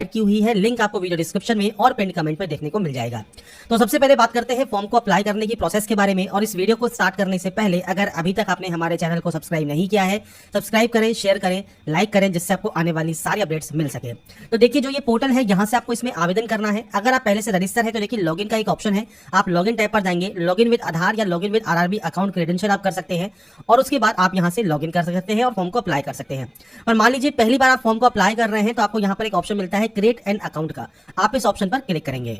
की हुई है, लिंक आपको वीडियो डिस्क्रिप्शन में और पिन कमेंट पर देखने को मिल जाएगा। तो सबसे पहले बात करते हैं फॉर्म को अप्लाई करने की प्रोसेस के बारे में। और इस वीडियो को स्टार्ट करने से पहले अगर अभी तक आपने हमारे चैनल को सब्सक्राइब नहीं किया है, सब्सक्राइब करें, शेयर करें, लाइक करें, जिससे आपको आने वाली सारी अपडेट्स मिल सके। तो देखिए, जो ये पोर्टल है, यहाँ से आपको इसमें आवेदन करना है। अगर आप पहले से रजिस्टर है तो देखिए लॉगिन का एक ऑप्शन है, आप लॉगिन टैब पर जाएंगे, लॉगिन विद आधार या login with RRB account credential आप कर सकते हैं और उसके बाद आप यहाँ से लॉगिन कर सकते हैं और फॉर्म को अप्लाई कर सकते हैं। पर मान लीजिए पहली बार आप फॉर्म को अप्लाई कर रहे हैं तो आपको यहाँ पर एक ऑप्शन मिलता है क्रिएट एन अकाउंट का, आप इस ऑप्शन पर क्लिक करेंगे।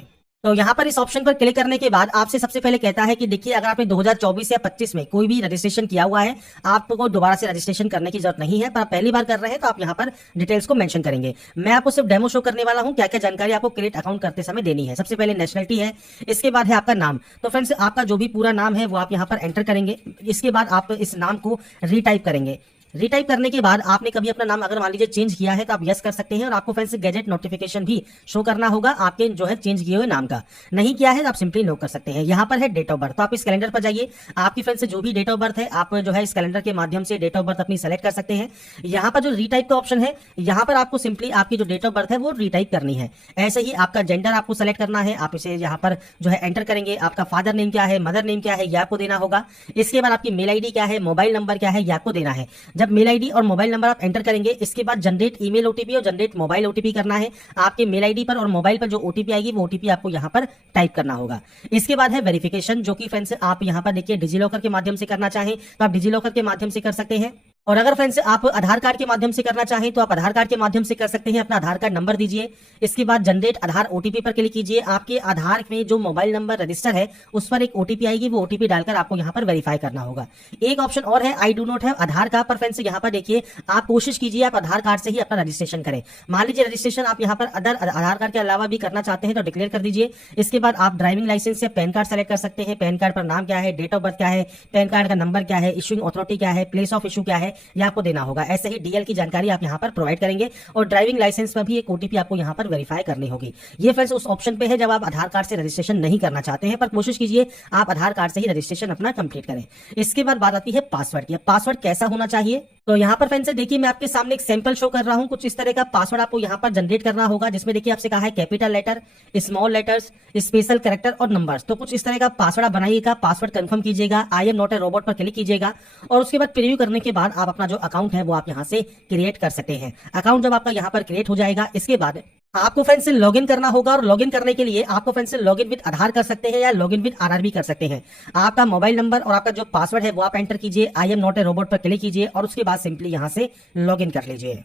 तो यहाँ पर इस ऑप्शन पर क्लिक करने के बाद आपसे सबसे पहले कहता है कि देखिए, अगर आपने 2024 या 25 में कोई भी रजिस्ट्रेशन किया हुआ है, आपको दोबारा से रजिस्ट्रेशन करने की जरूरत नहीं है। पर आप पहली बार कर रहे हैं तो आप यहाँ पर डिटेल्स को मेंशन करेंगे। मैं आपको सिर्फ डेमो शो करने वाला हूँ, क्या क्या जानकारी आपको क्रिएट अकाउंट करते समय देनी है। सबसे पहले नेशनलिटी है, इसके बाद है आपका नाम। तो फ्रेंड्स, आपका जो भी पूरा नाम है वो आप यहाँ पर एंटर करेंगे। इसके बाद आप इस नाम को रीटाइप करेंगे। रीटाइप करने के बाद आपने कभी अपना नाम अगर मान लीजिए चेंज किया है तो आप यस कर सकते हैं और आपको फ्रेंड्स गैजेट नोटिफिकेशन भी शो करना होगा आपके जो है चेंज किए हुए नाम का। नहीं किया है तो आप सिंपली नो कर सकते हैं। यहाँ पर है डेट ऑफ बर्थ, तो आप इस कैलेंडर पर जाइए, आपकी फ्रेंड्स जो भी डेट ऑफ बर्थ है आप जो है इस कैलेंडर के माध्यम से डेट ऑफ बर्थ अपनी सेलेक्ट कर सकते हैं। यहाँ पर जो रीटाइप का ऑप्शन है, यहाँ पर आपको सिंपली आपकी जो डेट ऑफ बर्थ है वो रीटाइप करनी है। ऐसे ही आपका जेंडर आपको सेलेक्ट करना है, आप इसे यहाँ पर जो है एंटर करेंगे। आपका फादर नेम क्या है, मदर नेम क्या है, यह आपको देना होगा। इसके बाद आपकी मेल आईडी क्या है, मोबाइल नंबर क्या है, यह आपको देना है। जब मेल आईडी और मोबाइल नंबर आप एंटर करेंगे, इसके बाद जनरेट ईमेल ओटीपी और जनरेट मोबाइल ओटीपी करना है। आपके मेल आईडी पर और मोबाइल पर जो ओटीपी आएगी वो ओटीपी आपको यहां पर टाइप करना होगा। इसके बाद है वेरिफिकेशन, जो कि फ्रेंड्स आप यहां पर देखिए डिजिलॉकर के माध्यम से करना चाहें तो आप डिजिलॉकर के माध्यम से कर सकते हैं। और अगर फ्रेंड्स आप आधार कार्ड के माध्यम से करना चाहें तो आप आधार कार्ड के माध्यम से कर सकते हैं। अपना आधार कार्ड नंबर दीजिए, इसके बाद जनरेट आधार ओटीपी पर क्लिक कीजिए। आपके आधार में जो मोबाइल नंबर रजिस्टर है उस पर एक ओटीपी आएगी, वो ओटीपी डालकर आपको यहाँ पर वेरीफाई करना होगा। एक ऑप्शन और है आई डू नॉट है आधार कार्ड पर। फ्रेंड्स यहाँ पर देखिए, आप कोशिश कीजिए आप आधार कार्ड से ही अपना रजिस्ट्रेशन करें। मान लीजिए रजिस्ट्रेशन आप यहाँ पर अदर आधार कार्ड के अलावा भी करना चाहते हैं तो डिक्लेयर कर दीजिए। इसके बाद आप ड्राइविंग लाइसेंस या पैन कार्ड सेलेक्ट कर सकते हैं। पैन कार्ड पर नाम क्या है, डेट ऑफ बर्थ क्या है, पैन कार्ड का नंबर क्या है, इशूइंग अथॉरिटी क्या है, प्लेस ऑफ इशू क्या है, यह आपको देना होगा। ऐसे ही डीएल की जानकारी आप यहां पर प्रोवाइड करेंगे और ड्राइविंग लाइसेंस पर भी एक ओटीपी आपको यहां पर वेरीफाई करनी होगी। ये फ्रेंड्स उस ऑप्शन पे है जब आप आधार कार्ड से रजिस्ट्रेशन नहीं करना चाहते हैं, पर कोशिश कीजिए आप आधार कार्ड से ही रजिस्ट्रेशन अपना कंप्लीट करें। इसके बाद बात आती है पासवर्ड की। पासवर्ड कैसा होना चाहिए, तो यहाँ पर फ्रेंड्स देखिए, मैं आपके सामने एक सैंपल शो कर रहा हूं। कुछ इस तरह का पासवर्ड आपको यहाँ पर जनरेट करना होगा, जिसमें देखिए आपसे कहा है capital letter, small letters, special character और नंबर्स। तो कुछ इस तरह का पासवर्ड आप बनाइएगा, पासवर्ड कंफर्म कीजिएगा, I am not a robot पर क्लिक कीजिएगा और उसके बाद प्रीव्यू करने के बाद आप अपना जो अकाउंट है वो आप यहाँ से क्रिएट कर सकते हैं। अकाउंट जब आपका यहाँ पर क्रिएट हो जाएगा, इसके बाद आपको फ्रेंड्स से लॉगिन करना होगा और लॉगिन करने के लिए आपको फ्रेंड्स से लॉगिन विद आधार कर सकते हैं या लॉगिन विद आरआरबी कर सकते हैं। आपका मोबाइल नंबर और आपका जो पासवर्ड है वो आप एंटर कीजिए, I am not a robot पर क्लिक कीजिए और उसके बाद सिंपली यहां से लॉगिन कर लीजिए।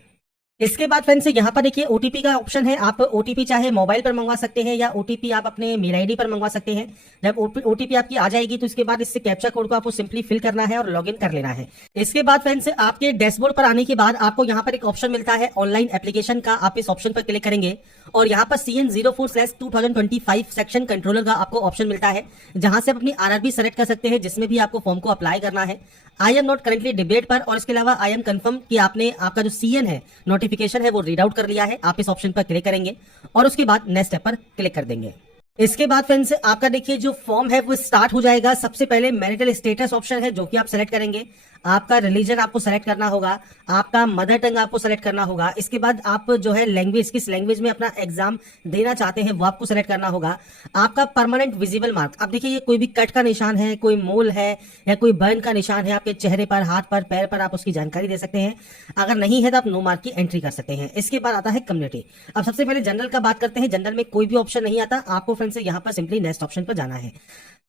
इसके बाद फ्रेंड्स यहाँ पर देखिए ओटीपी का ऑप्शन है। आप ओटीपी चाहे मोबाइल पर मंगवा सकते हैं या ओटीपी आप अपने मेल आईडी पर मंगवा सकते हैं। जब ओटीपी आपकी आ जाएगी तो इसके बाद इससे कैप्चा कोड को आपको सिंपली फिल करना है और लॉगिन कर लेना है। इसके बाद फ्रेंड्स आपके डैशबोर्ड पर आने के बाद आपको यहाँ पर एक ऑप्शन मिलता है ऑनलाइन एप्लीकेशन का। आप इस ऑप्शन पर क्लिक करेंगे और यहाँ पर CN04/2025 सेक्शन कंट्रोलर का आपको ऑप्शन मिलता है, जहां से आप अपनी आरआरबी सेलेक्ट कर सकते हैं जिसमें भी आपको फॉर्म को अप्लाई करना है। I am not currently debate पर और इसके अलावा आई एम कंफर्म कि आपने आपका जो CN है नोटिफिकेशन है वो रीड आउट कर लिया है। आप इस ऑप्शन पर क्लिक करेंगे और उसके बाद नेक्स्ट स्टेप पर क्लिक कर देंगे। इसके बाद फ्रेंड्स आपका देखिए जो फॉर्म है वो स्टार्ट हो जाएगा। सबसे पहले मैरिटल स्टेटस ऑप्शन है जो कि आप सेलेक्ट करेंगे। आपका रिलीजन आपको सेलेक्ट करना होगा, आपका मदर टंग आपको सेलेक्ट करना होगा। इसके बाद आप जो है लैंग्वेज, किस लैंग्वेज में अपना एग्जाम देना चाहते हैं वो आपको सेलेक्ट करना होगा। आपका परमानेंट विजिबल मार्क, अब देखिए ये कोई भी कट का निशान है, कोई मोल है या कोई बर्न का निशान है आपके चेहरे पर, हाथ पर, पैर पर, आप उसकी जानकारी दे सकते हैं। अगर नहीं है तो आप नो मार्क की एंट्री कर सकते हैं। इसके बाद आता है कम्युनिटी। अब सबसे पहले जनरल का बात करते हैं। जनरल में कोई भी ऑप्शन नहीं आता, आपको फ्रेंड्स यहाँ पर सिंपली नेक्स्ट ऑप्शन पर जाना है।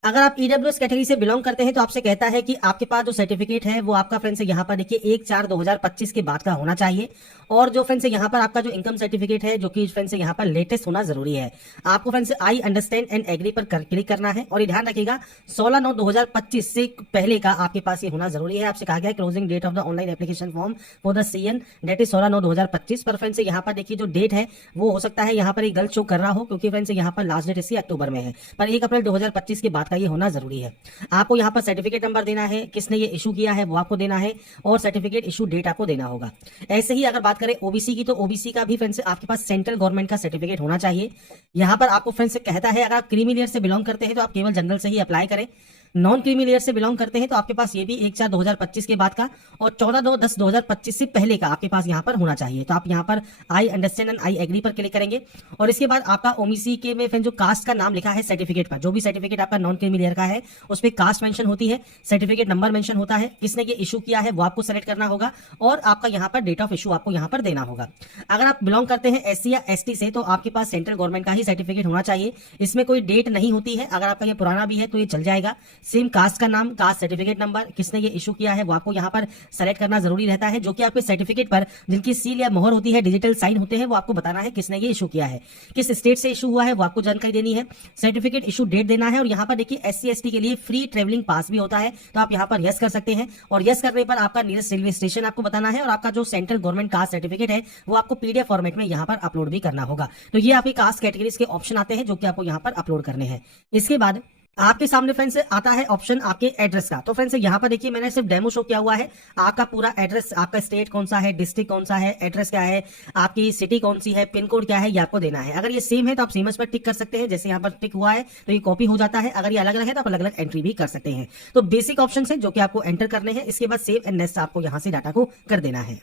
अगर आप ईडब्ल्यूएस कैटेगरी से बिलोंग करते हैं तो आपसे कहता है कि आपके पास जो सर्टिफिकेट है वो आपका फ्रेंड्स यहाँ पर देखिए 1/4/2025 के बाद का होना चाहिए। और जो फ्रेंड्स यहाँ पर आपका जो इनकम सर्टिफिकेट है जो कि फ्रेंड्स यहाँ पर लेटेस्ट होना जरूरी है। आपको friends I understand and agree पर क्लिक करना है और ये ध्यान रखिएगा 16/9/2025 से पहले का आपके पास ये होना जरूरी है। आपसे कहा गया है closing date of the online application form for the CN date is 16/9/2025। पर फ्रेंड्स यहाँ पर देखिए जो डेट है वो हो सकता है यहाँ पर एक गलत शो कर रहा हो, क्योंकि फ्रेंड्स यहाँ पर लास्ट डेट इसकी अक्टूबर में है, पर 1 अप्रैल 2025 के बाद का ये होना जरूरी है। आपको यहाँ पर सर्टिफिकेट नंबर देना है, किसने ये इशू किया है वो आपको देना है और सर्टिफिकेट इशू डेट आपको देना होगा। ऐसे ही अगर बात करें ओबीसी की, तो ओबीसी का भी फ्रेंड्स आपके पास सेंट्रल गवर्नमेंट का सर्टिफिकेट होना चाहिए। यहाँ पर आपको फ्रेंड्स कहता है अगर आप क्रीमी लेयर से बिलोंग करते हैं तो आप केवल जनरल से ही अप्लाई करें। नॉन क्रीमी लेयर से बिलोंग करते हैं तो आपके पास ये भी 1/4/2025 के बाद का और 14/10/2025 से पहले का आपके पास यहाँ पर होना चाहिए। तो आप यहाँ पर I understand and I agree पर क्लिक करेंगे और इसके बाद आपका ओबीसी के में जो कास्ट का नाम लिखा है सर्टिफिकेट पर, जो भी सर्टिफिकेट आपका नॉन क्रीमी लेयर का है उस पर कास्ट मेंशन होती है, सर्टिफिकेट नंबर मेंशन होता है, किसने ये इशू किया है वो आपको सेलेक्ट करना होगा और आपका यहाँ पर डेट ऑफ इशू आपको यहाँ पर देना होगा। अगर आप बिलोंग करते हैं एससी या एसटी से तो आपके पास सेंट्रल गवर्नमेंट का ही सर्टिफिकेट होना चाहिए, इसमें कोई डेट नहीं होती है। अगर आपका ये पुराना भी है तो ये चल जाएगा। सेम कास्ट का नाम, कास्ट सर्टिफिकेट नंबर, किसने ये इशू किया है वो आपको यहाँ पर सेलेक्ट करना जरूरी रहता है। जो कि आपके सर्टिफिकेट पर जिनकी सील या मोहर होती है, डिजिटल साइन होते हैं, वो आपको बताना है किसने ये इशू किया है, किस स्टेट से इशू हुआ है वो आपको जानकारी देनी है, सर्टिफिकेट इशू डेट देना है। और यहाँ पर देखिए एससी एसटी के लिए फ्री ट्रेवलिंग पास भी होता है तो आप यहाँ पर यस कर सकते हैं और यस करने पर आपका नियरेस्ट रेलवे स्टेशन आपको बताना है और आपका जो सेंट्रल गवर्नमेंट कास्ट सर्टिफिकेट है वो आपको पीडीएफ फॉर्मेट में यहाँ पर अपलोड भी करना होगा। तो ये आपके कास्ट कैटेगरीज के ऑप्शन आते हैं जो कि आपको यहाँ पर अपलोड करने हैं। इसके बाद आपके सामने फ्रेंड्स आता है ऑप्शन आपके एड्रेस का। तो फ्रेंड्स यहाँ पर देखिए मैंने सिर्फ डेमो शो किया हुआ है, आपका पूरा एड्रेस, आपका स्टेट कौन सा है, डिस्ट्रिक्ट कौन सा है, एड्रेस क्या है, आपकी सिटी कौन सी है, पिन कोड क्या है, ये आपको देना है। अगर ये सेम है तो आप सेम पर टिक कर सकते हैं, जैसे यहाँ पर टिक हुआ है तो ये कॉपी हो जाता है। अगर ये अलग अलग है तो आप अलग अलग एंट्री भी कर सकते हैं। तो बेसिक ऑप्शन है जो कि आपको एंटर करने हैं। इसके बाद सेव एंड नेक्स्ट आपको यहाँ से डाटा को कर देना है।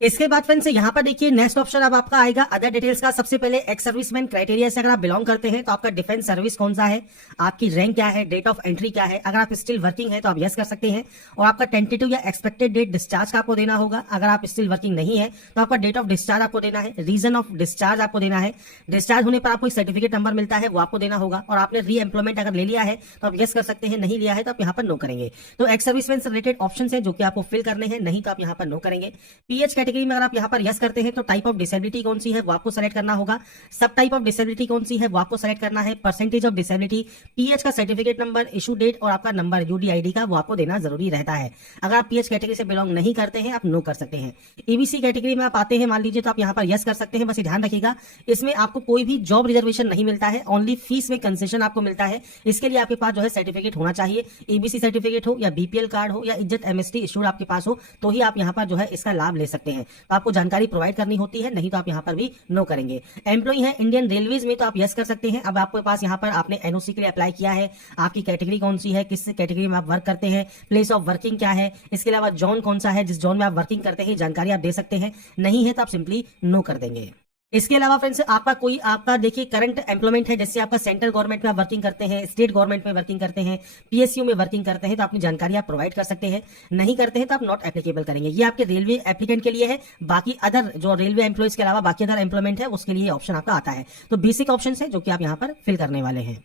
इसके बाद फ्रेंड्स यहाँ पर देखिए नेक्स्ट ऑप्शन अब आपका आएगा अदर डिटेल्स का। सबसे पहले एक्स सर्विसमैन क्राइटेरिया से अगर आप बिलोंग करते हैं तो आपका डिफेंस सर्विस कौन सा है, आपकी रैंक क्या है, डेट ऑफ एंट्री क्या है। अगर आप स्टिल वर्किंग है तो आप यस कर सकते हैं और आपका टेंटेटिव या एक्सपेक्टेड डेट डिस्चार्ज का आपको देना होगा। अगर आप स्टिल वर्किंग नहीं है तो आपका डेट ऑफ डिस्चार्ज आपको देना है, रीजन ऑफ डिस्चार्ज आपको देना है, डिस्चार्ज होने पर आपको सर्टिफिकेट नंबर मिलता है वो आपको देना होगा और आपने री एम्प्लॉयमेंट अगर ले लिया है तो आप यस कर सकते हैं, नहीं लिया है तो आप यहाँ पर नो करेंगे। तो एक्स सर्विसमैन से रिलेटेड ऑप्शन है जो कि आपको फिल करने हैं, नहीं तो आप यहाँ पर नो करेंगे। पीएच कैटेगरी में अगर आप यहाँ पर यस करते हैं तो टाइप ऑफ डिसेबिलिटी कौन सी है वो आपको सेलेक्ट करना होगा, सब टाइप ऑफ डिसेबिलिटी कौन सी है वो आपको सेलेक्ट करना है, परसेंटेज ऑफ डिसेबिलिटी, पीएच का सर्टिफिकेट नंबर, इशू डेट और आपका नंबर यूडीआईडी का वो आपको देना जरूरी रहता है। अगर आप पीएच कैटेगरी से बिलोंग नहीं करते हैं आप नो कर सकते हैं। ईबीसी कैटेगरी में आप आते हैं मान लीजिए तो आप यहाँ पर यस कर सकते हैं। बस ध्यान रखिएगा इसमें आपको कोई भी जॉब रिजर्वेशन नहीं मिलता है, ओनली फीस में कंसेशन आपको मिलता है। इसके लिए आपके पास जो है सर्टिफिकेट होना चाहिए, ईबीसी सर्टिफिकेट हो या बीपीएल कार्ड हो या इज्जत एमएसटी इशूड आपके पास हो तो ही आप यहाँ पर जो है इसका लाभ ले सकते हैं। तो आपको जानकारी प्रोवाइड करनी होती है, नहीं तो आप यहाँ पर भी नो करेंगे। एम्प्लॉय है इंडियन रेलवेज में तो आप यस कर सकते हैं। अब आपके पास यहाँ पर आपने एनओसी के लिए अप्लाई किया है, आपकी कैटेगरी कौन सी है, किस कैटेगरी में आप वर्क करते हैं, प्लेस ऑफ वर्किंग क्या है, इसके अलावा जोन कौन सा है, जिस जोन में आप वर्किंग करते हैं जानकारी आप दे सकते हैं, नहीं है तो आप सिंपली नो कर देंगे। इसके अलावा फ्रेंड्स आपका देखिए करंट एम्प्लॉयमेंट है, जैसे आपका सेंट्रल गवर्नमेंट में आप वर्किंग करते हैं, स्टेट गवर्नमेंट में वर्किंग करते हैं, पीएसयू में वर्किंग करते हैं तो अपनी जानकारी आप प्रोवाइड कर सकते हैं, नहीं करते हैं तो आप नॉट एप्लीकेबल करेंगे। ये आपके रेलवे एप्लीकेंट के लिए है, बाकी अदर जो रेलवे एम्प्लॉयज के अलावा बाकी अदर एम्प्लॉयमेंट है उसके लिए ऑप्शन आपका आता है। तो बेसिक ऑप्शन है जो कि आप यहाँ पर फिल करने वाले हैं।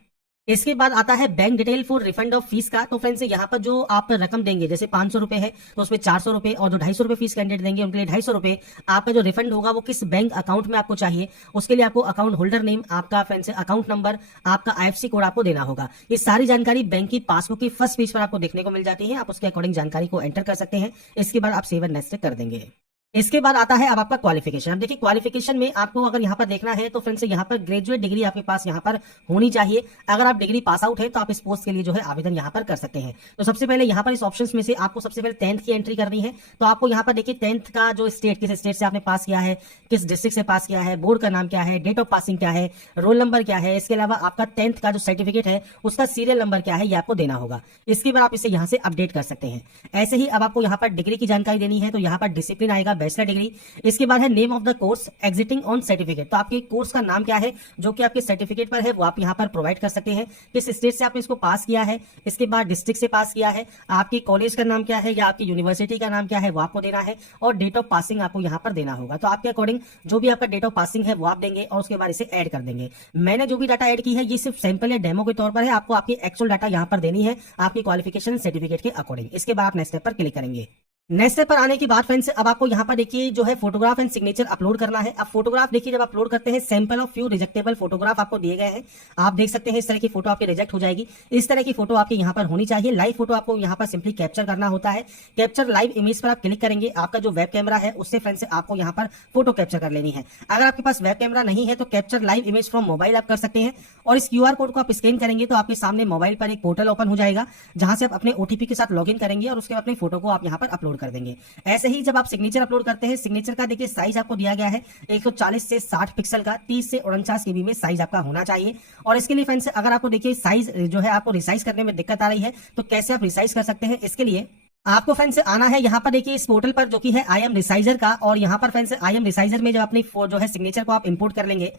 इसके बाद आता है bank detail for refund of fees का। तो फ्रेंड्स यहाँ पर जो आप रकम देंगे जैसे 500 रुपए है तो उसमें 400 रुपए और जो 250 रुपए फीस कैंडिडेट देंगे उनके लिए 250 रुपए। आपका जो रिफंड होगा वो किस बैंक अकाउंट में आपको चाहिए, उसके लिए आपको अकाउंट होल्डर नेम, आपका फ्रेंड्स अकाउंट नंबर, आपका आईएफएससी कोड आपको देना होगा। ये सारी जानकारी बैंक की पासबुक की फर्स्ट पेज पर आपको देखने को मिल जाती है, आप उसके अकॉर्डिंग जानकारी को एंटर कर सकते हैं। इसके बाद आप सेव एंड नेक्स्ट कर देंगे। इसके बाद आता है अब आपका क्वालिफिकेशन। अब देखिए क्वालिफिकेशन में आपको अगर यहाँ पर देखना है तो फ्रेंड्स यहाँ पर ग्रेजुएट डिग्री आपके पास यहाँ पर होनी चाहिए। अगर आप डिग्री पास आउट है तो आप इस पोस्ट के लिए जो है आवेदन यहाँ पर कर सकते हैं। तो सबसे पहले यहाँ पर इस ऑप्शंस में से आपको सबसे पहले 10th की एंट्री करनी है। तो आपको यहाँ पर देखिए 10th का जो स्टेट, किस स्टेट से आपने पास किया है, किस डिस्ट्रिक्ट से पास किया है, बोर्ड का नाम क्या है, डेट ऑफ पासिंग क्या है, रोल नंबर क्या है, इसके अलावा आपका 10th का जो सर्टिफिकेट है उसका सीरियल नंबर क्या है ये आपको देना होगा। इसके बाद आप इसे यहाँ से अपडेट कर सकते हैं। ऐसे ही अब आपको यहाँ पर डिग्री की जानकारी देनी है तो यहाँ पर डिसिप्लिन आएगा बैचलर डिग्री। इसके बाद है name of the course exiting on certificate. तो आपके कोर्स का नाम क्या है जो कि आपके सर्टिफिकेट पर है वो आप यहाँ पर प्रोवाइड कर सकते हैं, किस स्टेट से आपने इसको पास किया है, इसके बाद डिस्ट्रिक्ट से पास किया है, आपकी कॉलेज का नाम क्या है या आपकी यूनिवर्सिटी का नाम क्या है वो आपको देना है और डेट ऑफ पासिंग आपको यहाँ पर देना होगा। तो आपके अकॉर्डिंग जो भी आपका डेट ऑफ पासिंग है वो आप देंगे और उसके बाद इसे ऐड कर देंगे। मैंने जो भी डाटा ऐड की है ये सिर्फ सैंपल या डेमो के तौर पर है, आपको आपकी एक्चुअल डाटा यहाँ पर देनी है आपकी क्वालिफिकेशन सर्टिफिकेट के अकॉर्डिंग। इसके बाद आप नेक्स्ट स्टेप पर क्लिक करेंगे। नेक्स्ट स्टेप पर आने के बाद फ्रेंड्स अब आपको यहाँ पर देखिए जो है फोटोग्राफ एंड सिग्नेचर अपलोड करना है। अब फोटोग्राफ देखिए जब अपलोड करते हैं सैंपल ऑफ फ्यू रिजेक्टेबल फोटोग्राफ आपको दिए गए हैं, आप देख सकते हैं इस तरह की फोटो आपकी रिजेक्ट हो जाएगी। इस तरह की फोटो आपके यहाँ पर होनी चाहिए। लाइव फोटो आपको यहाँ पर सिंपली कैप्चर करना होता है। कैप्चर लाइव इमेज पर आप क्लिक करेंगे, आपका जो वेब कैमरा है उससे फ्रेंड्स आपको यहाँ पर फोटो कैप्चर कर लेनी है। अगर आपके पास वेब कैमरा नहीं है तो capture live image from mobile आप कर सकते हैं और इस क्यूआर कोड को आप स्कैन करेंगे तो आपके सामने मोबाइल पर एक पोर्टल ओपन हो जाएगा जहां से आप अपने ओटीपी के साथ लॉगिन करेंगे और उसके बाद अपनी फोटो को आप यहाँ पर अपलोड कर देंगे। ऐसे ही जब आप सिग्नेचर अपलोड करते हैं, सिग्नेचर का देखिए साइज आपको दिया गया है 140 से 60 पिक्सल का, 30 से 49 केबी में साइज आपका होना चाहिए। और इसके लिए फ्रेंड्स अगर आपको देखिए साइज जो है आपको रिसाइज करने में दिक्कत आ रही है, तो कैसे आप रिसाइज कर सकते हैं, इसके लिए आपको फ्रेंड्स आना है यहाँ पर देखिए इस पोर्टल पर जो कि है आई एम रिसाइजर का। और यहाँ पर फ्रेंड्स आई एम रिसाइजर में जब अपनी जो है सिग्नेचर को आप इंपोर्ट कर लेंगे,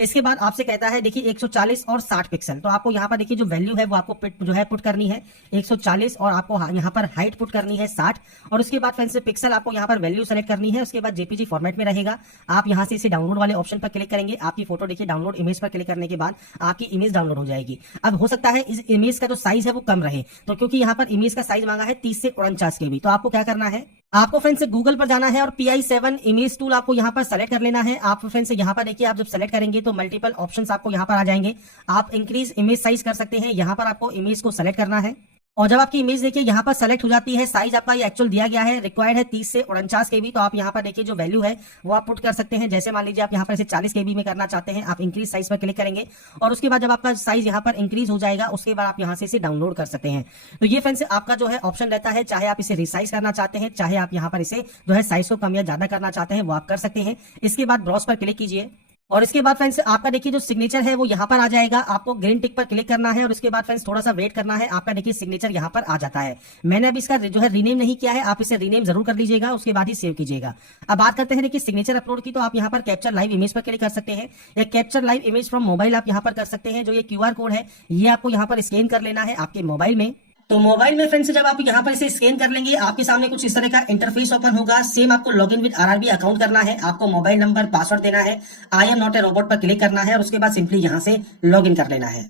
इसके बाद आपसे कहता है देखिए 140 और 60 पिक्सल। तो आपको यहाँ पर देखिए जो वैल्यू है वो आपको जो है पुट करनी है 140 और आपको यहाँ पर हाइट पुट करनी है 60। और उसके बाद फ्रेंड्स पिक्सल आपको यहाँ पर वैल्यू सेलेक्ट करनी है। उसके बाद जेपीजी फॉर्मेट में रहेगा, आप यहाँ से इसे डाउनलोड वाले ऑप्शन पर क्लिक करेंगे। आपकी फोटो देखिए डाउनलोड इमेज पर क्लिक करने के बाद आपकी इमेज डाउनलोड हो जाएगी। अब हो सकता है इस इमेज का जो साइज है वो कम रहे, तो क्योंकि यहाँ पर इमेज का साइज मांगा है 30 से 49 केबी, तो आपको क्या करना है, आपको फ्रेंड्स गूगल पर जाना है और PI7 इमेज टूल आपको यहाँ पर सेलेक्ट कर लेना है। आप फ्रेंड्स यहाँ पर देखिए आप जब सेलेक्ट करेंगे तो मल्टीपल ऑप्शंस आपको यहाँ पर आ जाएंगे। आप इंक्रीज इमेज साइज कर सकते हैं, यहाँ पर आपको इमेज को सेलेक्ट करना है। और जब आपकी इमेज देखिए यहाँ पर सेलेक्ट हो जाती है, साइज आपका ये एक्चुअल दिया गया है, रिक्वायर्ड है 30 से 49 केबी, तो आप यहाँ पर देखिए जो वैल्यू है वो आप पुट कर सकते हैं। जैसे मान लीजिए आप यहाँ पर इसे 40 केबी में करना चाहते हैं, आप इंक्रीज साइज पर क्लिक करेंगे और उसके बाद जब आपका साइज यहाँ पर इंक्रीज हो जाएगा, उसके बाद आप यहाँ से इसे डाउनलोड कर सकते हैं। तो ये फ्रेंड्स आपका जो है ऑप्शन रहता है, चाहे आप इसे रिसाइज करना चाहते हैं, चाहे आप यहाँ पर इसे जो है साइज को कम या ज्यादा करना चाहते हैं, वो आप कर सकते हैं। इसके बाद ब्राउज पर क्लिक कीजिए और इसके बाद फ्रेंड्स आपका देखिए जो सिग्नेचर है वो यहाँ पर आ जाएगा। आपको ग्रीन टिक पर क्लिक करना है और उसके बाद फ्रेंड्स थोड़ा सा वेट करना है, आपका देखिए सिग्नेचर यहाँ पर आ जाता है। मैंने अभी इसका जो है रीनेम नहीं किया है, आप इसे रीनेम जरूर कर लीजिएगा, उसके बाद ही सेव कीजिएगा। अब बात करते हैं देखिए सिग्नेचर अपलोड की, तो आप यहाँ पर कैप्चर लाइव इमेज पर क्लिक कर सकते हैं या capture live image from mobile आप यहाँ पर कर सकते हैं। जो ये QR कोड है ये आपको यहाँ पर स्कैन कर लेना है आपके मोबाइल में। तो मोबाइल में फ्रेंड्स जब आप यहाँ पर इसे स्कैन कर लेंगे, आपके सामने कुछ इस तरह का इंटरफेस ओपन होगा। सेम आपको लॉगिन विद RRB अकाउंट करना है, आपको मोबाइल नंबर पासवर्ड देना है, I am not a robot पर क्लिक करना है और उसके बाद सिंपली यहाँ से लॉगिन कर लेना है।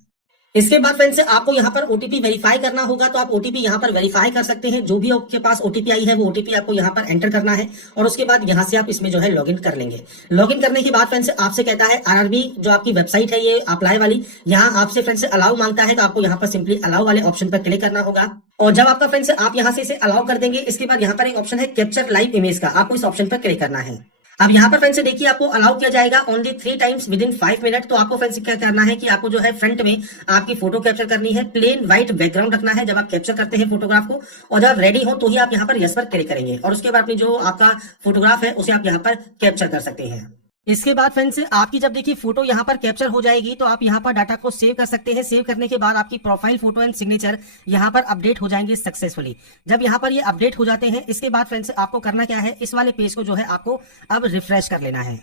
इसके बाद फ्रेंड्स आपको यहाँ पर OTP वेरीफाई करना होगा, तो आप OTP यहाँ पर वेरीफाई कर सकते हैं। जो भी आपके पास OTP आई है वो OTP आपको यहाँ पर एंटर करना है और उसके बाद यहाँ से आप इसमें जो है लॉगिन कर लेंगे। लॉगिन करने के बाद फ्रेंड्स आपसे कहता है RRB जो आपकी वेबसाइट है ये अप्लाई वाली, यहाँ आपसे फ्रेंड्स अलाउ मांगता है, तो आपको यहाँ पर सिंपली अलाउ वाले ऑप्शन पर क्लिक करना होगा। और जब आपका फ्रेंड्स आप यहाँ से इसे अलाउ कर देंगे, इसके बाद यहाँ पर एक ऑप्शन है कैप्चर लाइव इमेज का, आपको इस ऑप्शन पर क्लिक करना है। अब यहाँ पर फ्रेंड्स देखिए आपको अलाउ किया जाएगा only 3 times with in 5 minute. तो आपको फ्रेंड्स क्या करना है कि आपको जो है फ्रंट में आपकी फोटो कैप्चर करनी है, प्लेन व्हाइट बैकग्राउंड रखना है जब आप कैप्चर करते हैं फोटोग्राफ को, और जब रेडी हो तो ही आप यहाँ पर यस पर क्लिक करेंगे और उसके बाद अपनी जो आपका फोटोग्राफ है उसे आप यहाँ पर कैप्चर कर सकते हैं। इसके बाद फ्रेंड्स आपकी जब देखिए फोटो यहाँ पर कैप्चर हो जाएगी तो आप यहाँ पर डाटा को सेव कर सकते हैं। सेव करने के बाद आपकी प्रोफाइल फोटो एंड सिग्नेचर यहाँ पर अपडेट हो जाएंगे सक्सेसफुली। जब यहाँ पर ये अपडेट हो जाते हैं, इसके बाद फ्रेंड्स आपको करना क्या है, इस वाले पेज को जो है आपको अब रिफ्रेश कर लेना है।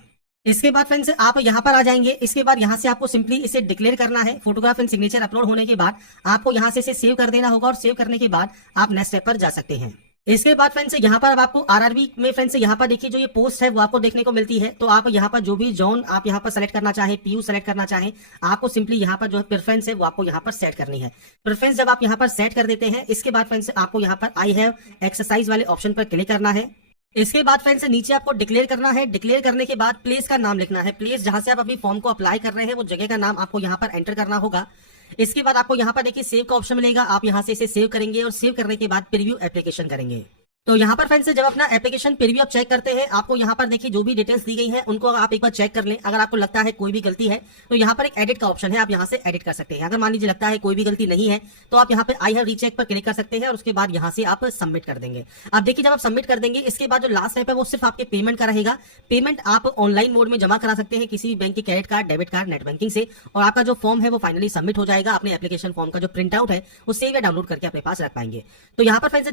इसके बाद फ्रेंड्स आप यहाँ पर आ जाएंगे। इसके बाद यहाँ से आपको सिंपली इसे डिक्लेयर करना है। फोटोग्राफ एंड सिग्नेचर अपलोड होने के बाद आपको यहाँ से इसे सेव कर देना होगा और सेव करने के बाद आप नेक्स्ट स्टेप पर जा सकते हैं। इसके बाद फ्रेंड्स यहाँ पर अब आपको RRB में फ्रेंड्स यहाँ पर देखिए जो ये पोस्ट है वो आपको देखने को मिलती है। तो आप यहाँ पर जो भी जोन आप यहाँ पर सेलेक्ट करना चाहें, PU सेलेक्ट करना चाहें, आपको सिंपली यहाँ पर जो है प्रेफरेंस है वो आपको यहाँ पर सेट करनी है। प्रेफरेंस जब आप यहाँ पर सेट कर देते हैं, इसके बाद फ्रेंड्स आपको यहाँ पर आई हैव एक्सरसाइज वाले ऑप्शन पर क्लिक करना है। इसके बाद फ्रेंड्स नीचे आपको डिक्लेयर करना है। डिक्लेयर करने के बाद प्लेस का नाम लिखना है। प्लेस जहां से आप अपनी फॉर्म को अप्लाई कर रहे हैं वो जगह का नाम आपको यहाँ पर एंटर करना होगा। इसके बाद आपको यहाँ पर देखिए सेव का ऑप्शन मिलेगा, आप यहाँ से इसे सेव करेंगे और सेव करने के बाद प्रीव्यू एप्लीकेशन करेंगे। तो यहाँ पर फ्रेंड्स जब अपना एप्लीकेशन प्रीव्यू आप चेक करते हैं, आपको यहाँ पर देखिए जो भी डिटेल्स दी गई है उनको आप एक बार चेक कर लें। अगर आपको लगता है कोई भी गलती है तो यहाँ पर एक एडिट का ऑप्शन है, आप यहाँ से एडिट कर सकते हैं। अगर मान लीजिए लगता है कोई भी गलती नहीं है तो आप यहाँ पे आई हैव रीचेक पर क्लिक कर सकते हैं और उसके बाद यहाँ से आप सबमिट कर देंगे। अब देखिए जब आप सबमिट कर देंगे, इसके बाद जो लास्ट स्टेप है वो सिर्फ आपके पेमेंट का रहेगा। पेमेंट आप ऑनलाइन मोड में जमा करा सकते हैं किसी भी बैंक के credit card, debit card, net banking से, और आपका जो फॉर्म है वो फाइनली सबमिट हो जाएगा। अपने एप्लीकेशन फॉर्म का जो प्रिंट आउट है वो सेव या डाउनलोड करके अपने पास रख पाएंगे। तो यहाँ पर फ्रेंड्स